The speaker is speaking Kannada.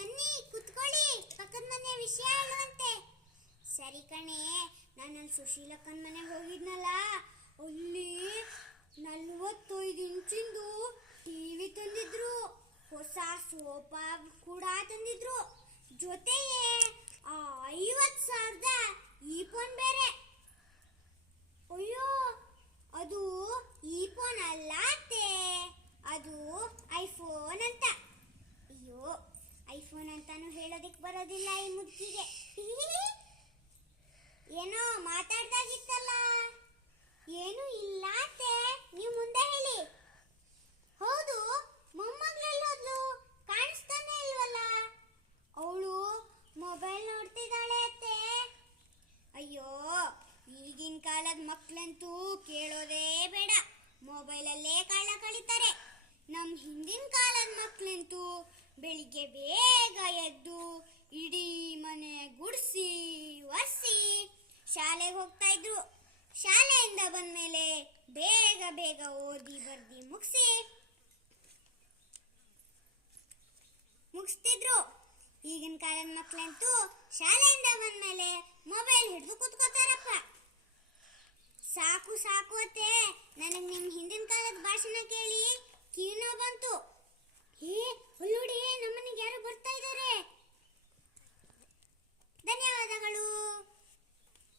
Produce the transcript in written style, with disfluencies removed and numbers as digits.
ಬನ್ನಿ ಕುತ್ಕೊಳ್ಳಿ, ಪಕ್ಕದ ಮನೆ ವಿಷಯ ಹೇಳುವಂತೆ. ಸರಿ ಕಣೆ, ನಾನು ನನ್ನ ಸುಶೀಲಕ್ಕನ ಮನೆಗೆ ಹೋಗಿದ್ನಲ್ಲ, ಅಲ್ಲಿ 45 ಇಂಚಿಂದು ಟಿವಿ ತಂದಿದ್ರು, ಹೊಸ ಸೋಫಾ ಕೂಡ ತಂದಿದ್ರು, ಜೊತೆಗೆ 50,000ದ ಈ ಫೋನ್ ಬೇರೆ. ಅಯ್ಯೋ, ಅದು ಈ ಫೋನ್ ಅಲ್ಲ ಅತ್ತೆ, ಅದು ಐಫೋನ್ ಅಂತ. ಅಯ್ಯೋ, ಐಫೋನ್ ಅಂತಾನು ಹೇಳೋದಿಕ್ ಬರೋದಿಲ್ಲ ಈ ಮುದುಕಿಗೆ. ಏನೋ ಮಾತಾಡ್ದಾಗಿತ್ತಲ್ಲ. ಏನು ಇಲ್ಲ ಅತ್ತೆ, ನೀವು ಮುಂದೆ ಹೇಳಿ. ಹೌದು, ಮೊಮ್ಮಗಳೆಲ್ಲೋದ್ಲು, ಕಾಣಿಸ್ತಾನೆ ಇಲ್ವಲ್ಲ? ಅವಳು ಮೊಬೈಲ್ ನೋಡ್ತಿದ್ದಾಳೆ ಅತ್ತೆ. ಅಯ್ಯೋ, ಈಗಿನ ಕಾಲದ ಮಕ್ಕಳಂತೂ ಕೇಳೋದೇ ಬೇಡ, ಮೊಬೈಲಲ್ಲೇ ಕಾಲ ಕಳೀತಾರೆ. ನಮ್ಮ ಹಿಂದಿನ ಕಾಲದ ಮಕ್ಕಳಂತೂ ಬೆಳಿಗ್ಗೆ ಬೇಗ ಎದ್ದು ಇಡೀ ಮನೆ ಗುಡಿಸಿ ಒರೆಸಿ ಶಾಲೆಗೆ ಹೋಗ್ತಾ ಇದ್ರು. ಶಾಲೆಯಿಂದ ಬಂದ್ಮೇಲೆ ಬೇಗ ಬೇಗ ಓದಿ ಬರ್ದಿ ಮುಗಿಸ್ತಿದ್ರು. ಈಗಿನ ಕಾಲದ ಮಕ್ಕಳಂತೂ ಶಾಲೆಯಿಂದ ಬಂದ್ಮೇಲೆ ಮೊಬೈಲ್ ಹಿಡಿದು ಕೂತ್ಕೋತಾರಪ್ಪ. ಸಾಕು ಸಾಕು ಅತ್ತೆ, ನನಗೆ ನಿಮ್ಮ ಹಿಂದಿನ ಕಾಲದ ಭಾಷಣ ಕೇಳಿ ಕಿವಿನೋ ಬಂತು. ಅಲ್ಲೋಡಿ, ನಮ್ಮನೆಗೆ ಯಾರು ಬರ್ತಾ ಇದ್ದಾರೆ. ಧನ್ಯವಾದಗಳು.